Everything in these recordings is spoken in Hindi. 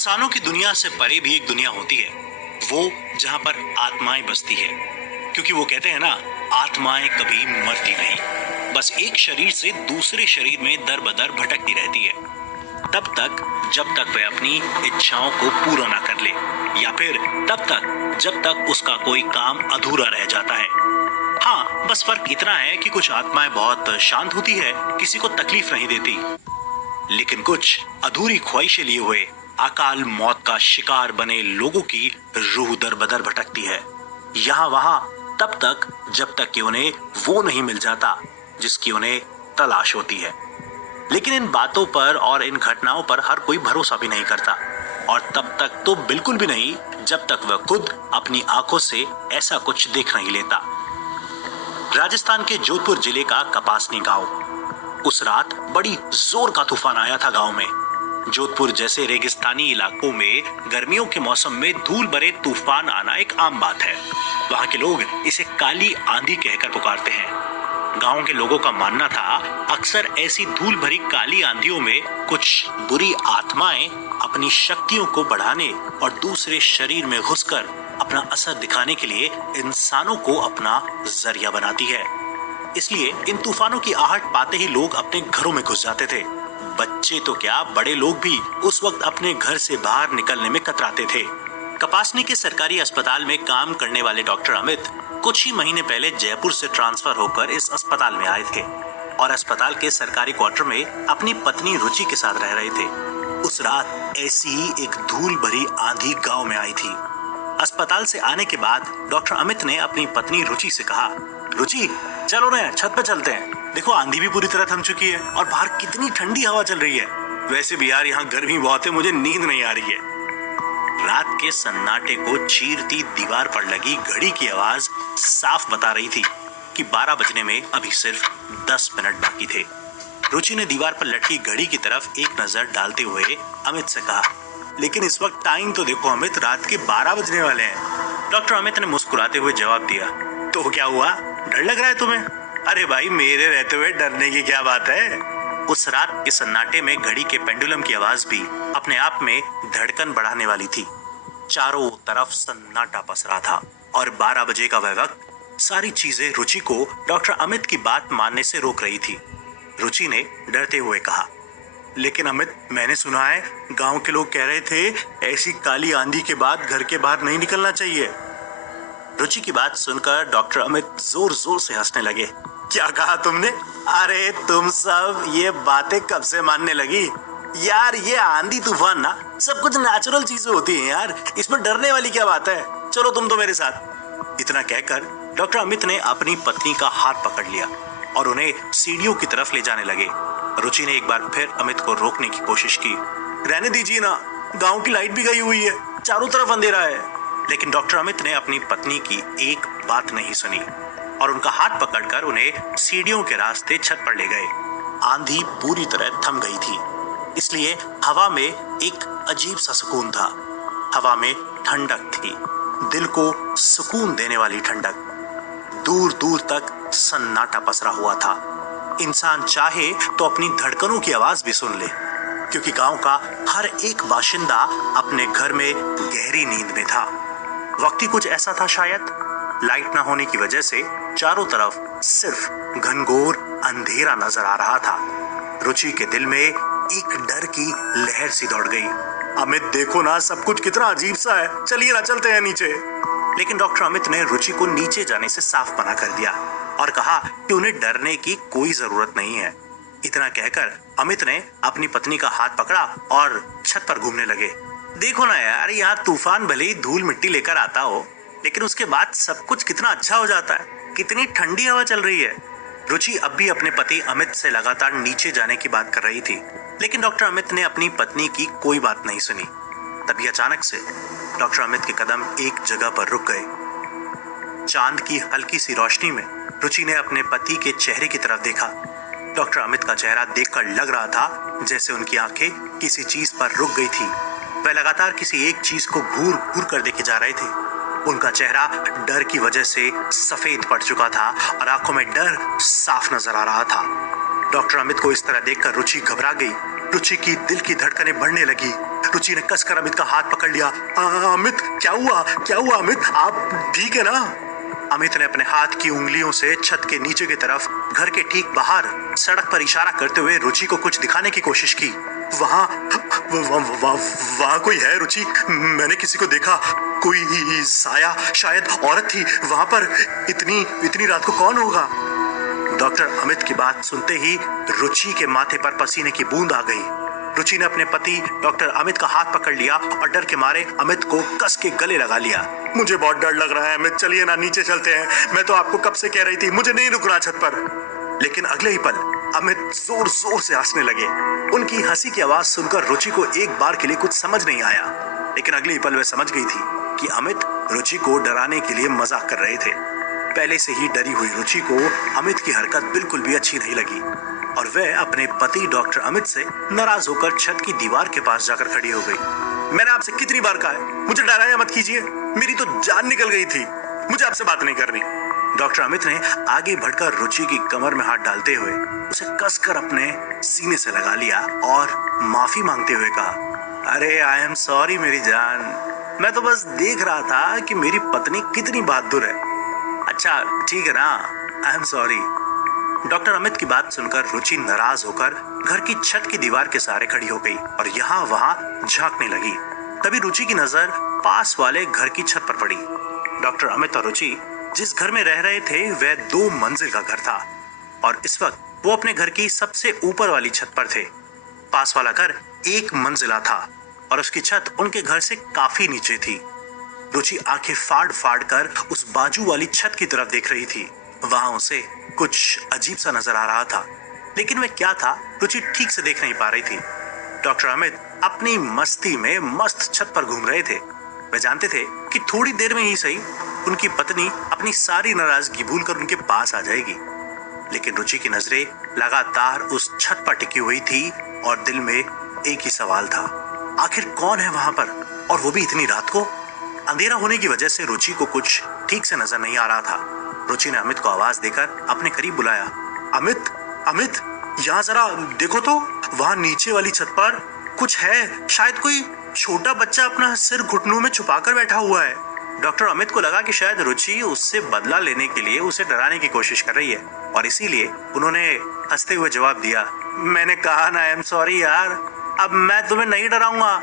इंसानों की दुनिया से परे भी एक दुनिया होती है, वो जहां पर आत्माएं बसती है। क्योंकि वो कहते हैं ना, आत्माएं कभी मरती नहीं, बस एक शरीर से दूसरे शरीर में दर बदर भटकती रहती है, तब तक जब तक वह अपनी इच्छाओं को पूरा ना कर ले, या फिर तब तक जब तक उसका कोई काम अधूरा रह जाता है। हाँ, बस फर्क इतना है कि कुछ आत्माएं बहुत शांत होती है, किसी को तकलीफ नहीं देती, लेकिन कुछ अधूरी ख्वाहिशें लिए हुए अकाल मौत का शिकार बने लोगों की रूह दर बदर भटकती है, यहाँ वहां, तब तक जब तक कि उन्हें वो नहीं मिल जाता जिसकी उन्हें तलाश होती है। लेकिन इन बातों पर और इन घटनाओं पर हर कोई भरोसा भी नहीं करता, और तब तक तो बिल्कुल भी नहीं जब तक वह खुद अपनी आंखों से ऐसा कुछ देख नहीं लेता। राजस्थान के जोधपुर जिले का कपासनी गांव, उस रात बड़ी जोर का तूफान आया था गांव में। जोधपुर जैसे रेगिस्तानी इलाकों में गर्मियों के मौसम में धूल भरे तूफान आना एक आम बात है। वहां के लोग इसे काली आंधी कहकर पुकारते हैं। गांव के लोगों का मानना था, अक्सर ऐसी धूल भरी काली आंधियों में कुछ बुरी आत्माएं अपनी शक्तियों को बढ़ाने और दूसरे शरीर में घुसकर अपना असर दिखाने के लिए इंसानों को अपना जरिया बनाती है। इसलिए इन तूफानों की आहट पाते ही लोग अपने घरों में घुस जाते थे। बच्चे तो क्या, बड़े लोग भी उस वक्त अपने घर से बाहर निकलने में कतराते थे। कपासनी के सरकारी अस्पताल में काम करने वाले डॉक्टर अमित कुछ ही महीने पहले जयपुर से ट्रांसफर होकर इस अस्पताल में आए थे और अस्पताल के सरकारी क्वार्टर में अपनी पत्नी रुचि के साथ रह रहे थे। उस रात ऐसी ही एक धूल भरी आंधी गांव में आई थी। अस्पताल से आने के बाद डॉक्टर अमित ने अपनी पत्नी रुचि से कहा, रुचि चलो ना, छत पे चलते हैं। देखो, आंधी भी पूरी तरह थम चुकी है और बाहर कितनी ठंडी हवा चल रही है। वैसे भी यार, यहाँ गर्मी बहुत है, मुझे नींद नहीं आ रही है। रात के सन्नाटे को चीरती दीवार पर लगी घड़ी की आवाज साफ बता रही थी कि 12 बजने में अभी सिर्फ 10 मिनट बाकी थे। रुचि ने दीवार पर लटकी घड़ी की तरफ एक नजर डालते हुए अमित से कहा, लेकिन इस वक्त टाइम तो देखो अमित, रात के 12 बजने वाले हैं। डॉक्टर अमित ने मुस्कुराते हुए जवाब दिया, तो क्या हुआ, डर लग रहा है तुम्हें? अरे भाई, मेरे रहते हुए डरने की क्या बात है। उस रात के सन्नाटे में घड़ी के पेंडुलम की आवाज भी अपने आप में धड़कन बढ़ाने वाली थी। चारों तरफ सन्नाटा पसरा था और 12 बजे का वह वक्त सारी चीजें रुचि को डॉक्टर अमित की बात मानने से रोक रही थी। रुचि ने डरते हुए कहा, लेकिन अमित, मैंने सुना है गांव के लोग कह रहे थे ऐसी काली आंधी के बाद घर के बाहर नहीं निकलना चाहिए। रुचि की बात सुनकर डॉक्टर अमित जोर जोर से हंसने लगे। क्या कहा तुमने? अरे तुम सब ये बातें कब से मानने लगी? यार, ये आंधी तूफान ना सब कुछ नेचुरल चीजें होती हैं यार, इसमें डरने वाली क्या बात है। चलो तुम तो मेरे साथ। इतना कहकर डॉक्टर अमित ने अपनी पत्नी का हाथ पकड़ लिया और उन्हें सीढ़ियों की तरफ ले जाने लगे। रुचि ने एक बार फिर अमित को रोकने की कोशिश की। रहने दीजिए ना, गांव की लाइट भी गई हुई है, चारों तरफ अंधेरा है। लेकिन डॉक्टर अमित ने अपनी पत्नी की एक बात नहीं सुनी और उनका हाथ पकड़कर उन्हें सीढ़ियों के रास्ते छत पर ले गए। आंधी पूरी तरह थम गई थी, इसलिए हवा में एक अजीब सा सुकून था। हवा में ठंडक थी, दिल को सुकून देने वाली ठंडक। दूर दूर तक सन्नाटा पसरा हुआ था। इंसान चाहे तो अपनी धड़कनों की आवाज भी सुन ले, क्योंकि गांव का हर एक बाशिंदा अपने घर में गहरी नींद में था। वक्त ही कुछ ऐसा था शायद, लाइट ना होने की वजह से चारों तरफ सिर्फ घनघोर अंधेरा नजर आ रहा था। रुचि के दिल में एक डर की लहर सी दौड़ गई। अमित देखो ना, सब कुछ कितना अजीब सा है, चलिए ना चलते हैं नीचे। लेकिन डॉक्टर अमित ने रुचि को नीचे जाने से साफ मना कर दिया और कहा कि उन्हें डरने की कोई जरूरत नहीं है। इतना कहकर अमित ने अपनी पत्नी का हाथ पकड़ा और छत पर घूमने लगे। देखो ना यार, यहाँ तूफान भले ही धूल मिट्टी लेकर आता हो, लेकिन उसके बाद सब कुछ कितना अच्छा हो जाता है। कितनी ठंडी हवा चल रही है। रुचि अब भी अपने पति अमित से लगातार नीचे जाने की बात कर रही थी, लेकिन डॉक्टर अमित ने अपनी पत्नी की कोई बात नहीं सुनी। तभी अचानक से डॉक्टर अमित के कदम एक जगह पर रुक गए। चांद की हल्की सी रोशनी में रुचि ने अपने पति के चेहरे की तरफ देखा। डॉक्टर अमित का चेहरा देखकर लग रहा था जैसे उनकी आंखें किसी चीज पर रुक गई थी। वह लगातार किसी एक चीज को घूर घूर कर देखे जा रहे थे। उनका चेहरा डर की वजह से सफेद पड़ चुका था और आंखों में डर साफ नजर आ रहा था। डॉक्टर अमित को इस तरह देखकर रुचि घबरा गई। रुचि की दिल की धड़कनें बढ़ने लगी। रुचि ने कसकर अमित का हाथ पकड़ लिया। अमित, क्या हुआ? क्या हुआ अमित? आप ठीक है ना? अमित ने अपने हाथ की उंगलियों से छत के नीचे की तरफ घर के ठीक बाहर सड़क पर इशारा करते हुए रुचि को कुछ दिखाने की कोशिश की। वहां वहां कोई है रुचि, मैंने किसी को देखा, कोई साया, शायद औरत थी वहां पर। इतनी रात को कौन होगा? डॉक्टर अमित की बात सुनते ही रुचि के माथे पर पसीने की बूंद आ गई। रुचि ने अपने पति डॉक्टर अमित का हाथ पकड़ लिया और डर के मारे अमित को कस के गले लगा लिया। मुझे बहुत डर लग रहा है अमित, चलिए ना नीचे चलते हैं। मैं तो आपको कब से कह रही थी, मुझे नहीं रुकना छत पर। लेकिन अगले ही पल अमित जोर जोर से हंसने लगे। उनकी हंसी की आवाज सुनकर रुचि को एक बार के लिए कुछ समझ नहीं आया, लेकिन अगले ही पल वह समझ गई थी कि अमित रुचि को डराने के लिए मजाक कर रहे थे। पहले से ही डरी हुई रुचि को अमित की हरकत बिल्कुल भी अच्छी नहीं लगी और वह अपने पति डॉक्टर अमित से नाराज होकर छत की दीवार के पास जाकर खड़ी हो गई। मैंने आपसे कितनी बार कहा है मुझे डराया मत कीजिए, मेरी तो जान निकल गई थी, मुझे आपसे बात नहीं करनी। डॉक्टर अमित ने आगे बढ़कर रुचि की कमर में हाथ डालते हुए उसे कसकर अपने सीने से लगा लिया और माफी मांगते हुए कहा, अरे आई एम सॉरी मेरी जान, मैं तो बस देख रहा था कि मेरी पत्नी कितनी बहादुर है। अच्छा ठीक है ना, I am sorry. Doctor Amit की बात सुनकर रुचि नाराज होकर घर की छत की दीवार के सहारे खड़ी हो गई और यहाँ वहां झांकने लगी। तभी रुचि की नजर पास वाले घर की छत पर पड़ी। डॉक्टर अमित और रुचि जिस घर में रह रहे थे वह 2 मंजिल का घर था और इस वक्त वो अपने घर की सबसे ऊपर वाली छत पर थे। पास वाला घर 1 मंजिला था और उसकी छत उनके घर से काफी नीचे थी। रुचि आंखें फाड़ फाड़ कर उस बाजू वाली छत की तरफ देख रही थी। वहां उसे कुछ अजीब सा नजर आ रहा था, लेकिन वह क्या था रुचि ठीक से देख नहीं पा रही थी। डॉक्टर अमित अपनी मस्ती में मस्त छत पर घूम रहे थे। वे जानते थे कि थोड़ी देर में ही सही उनकी पत्नी अपनी सारी नाराजगी भूलकर उनके पास आ जाएगी, लेकिन रुचि की नजरें लगातार उस छत पर टिकी हुई थी और दिल में एक ही सवाल था, आखिर कौन है वहां पर और वो भी इतनी रात को? अंधेरा होने की वजह से रुचि को कुछ ठीक से नजर नहीं आ रहा था। रुचि ने अमित को आवाज देकर अपने करीब बुलाया, अमित, अमित, यहाँ जरा देखो तो, वहां नीचे वाली छत पर कुछ है, शायद कोई छोटा बच्चा अपना सिर घुटनों में छुपाकर बैठा हुआ है। डॉक्टर अमित को लगा कि शायद रुचि उससे बदला लेने के लिए उसे डराने की कोशिश कर रही है और इसीलिए उन्होंने हंसते हुए जवाब दिया, मैंने कहा ना आई एम सॉरी यार, अब मैं तुम्हें नहीं डराऊंगा।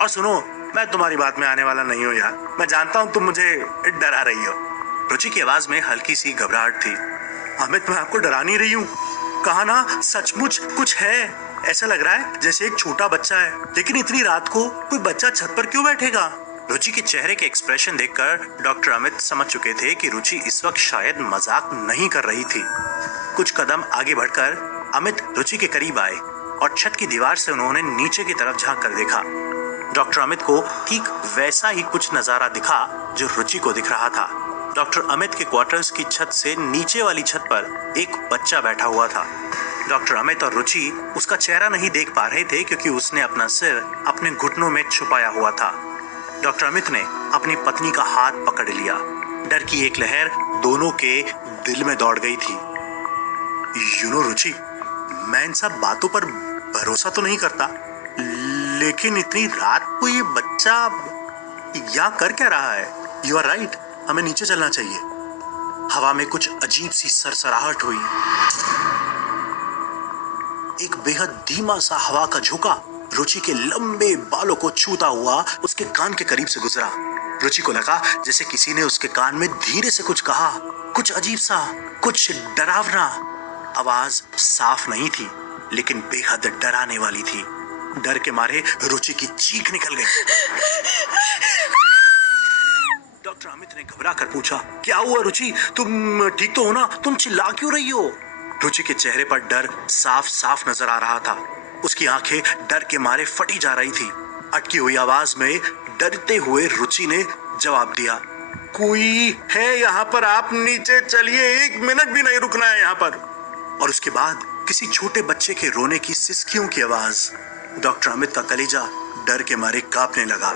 और सुनो, मैं तुम्हारी बात में आने वाला नहीं हूँ यार, मैं जानता हूँ तुम मुझे डरा रही हो। रुचि की आवाज में हल्की सी घबराहट थी। अमित, मैं आपको डरा नहीं रही हूँ, कहा ना सचमुच कुछ है। ऐसा लग रहा है जैसे एक छोटा बच्चा है, लेकिन इतनी रात को कोई बच्चा छत पर क्यों बैठेगा? रुचि के चेहरे के एक्सप्रेशन देखकर डॉक्टर अमित समझ चुके थे कि रुचि इस वक्त शायद मजाक नहीं कर रही थी। कुछ कदम आगे बढ़कर अमित रुचि के करीब आए और छत की दीवार से उन्होंने नीचे की तरफ झांक कर देखा। डॉक्टर अमित को ठीक वैसा ही कुछ नजारा दिखा जो रुचि को दिख रहा था। डॉक्टर अमित के क्वार्टर्स की छत से नीचे वाली छत पर एक बच्चा बैठा हुआ था। डॉक्टर अमित और रुचि उसका चेहरा नहीं देख पा रहे थे क्योंकि उसने अपना सिर अपने घुटनों में छुपाया हुआ था। डॉक्टर अमित ने अपनी पत्नी का हाथ पकड़ लिया। डर की एक लहर दोनों के दिल में दौड़ गई थी। रुचि, मैं इन सब बातों पर भरोसा तो नहीं करता, लेकिन इतनी रात को ये बच्चा यहाँ कर क्या रहा है? यू आर राइट, हमें नीचे चलना चाहिए। हवा में कुछ अजीब सी सरसराहट हुई। एक बेहद धीमा सा हवा का झोंका रुचि के लंबे बालों को छूता हुआ उसके कान के करीब से गुजरा। रुचि को लगा जैसे किसी ने उसके कान में धीरे से कुछ कहा, कुछ अजीब सा, कुछ डरावना। आवाज साफ नहीं थी, लेकिन बेहद डराने वाली थी। डर के मारे रुचि की चीख निकल गई। डॉक्टर अमित ने घबरा कर पूछा, क्या हुआ रुचि, तुम ठीक तो हो ना? तुम चिल्ला क्यों रही हो? रुचि के चेहरे पर डर साफ साफ नजर आ रहा था। उसकी आंखें डर के मारे फटी जा रही थी। अटकी हुई आवाज में डरते हुए रुचि ने जवाब दिया, कोई है यहाँ पर, आप नीचे चलिए, 1 मिनट भी नहीं रुकना है यहाँ पर। और उसके बाद किसी छोटे बच्चे के रोने की सिसकियों की आवाज। डॉक्टर अमित का कलेजा डर के मारे कांपने लगा।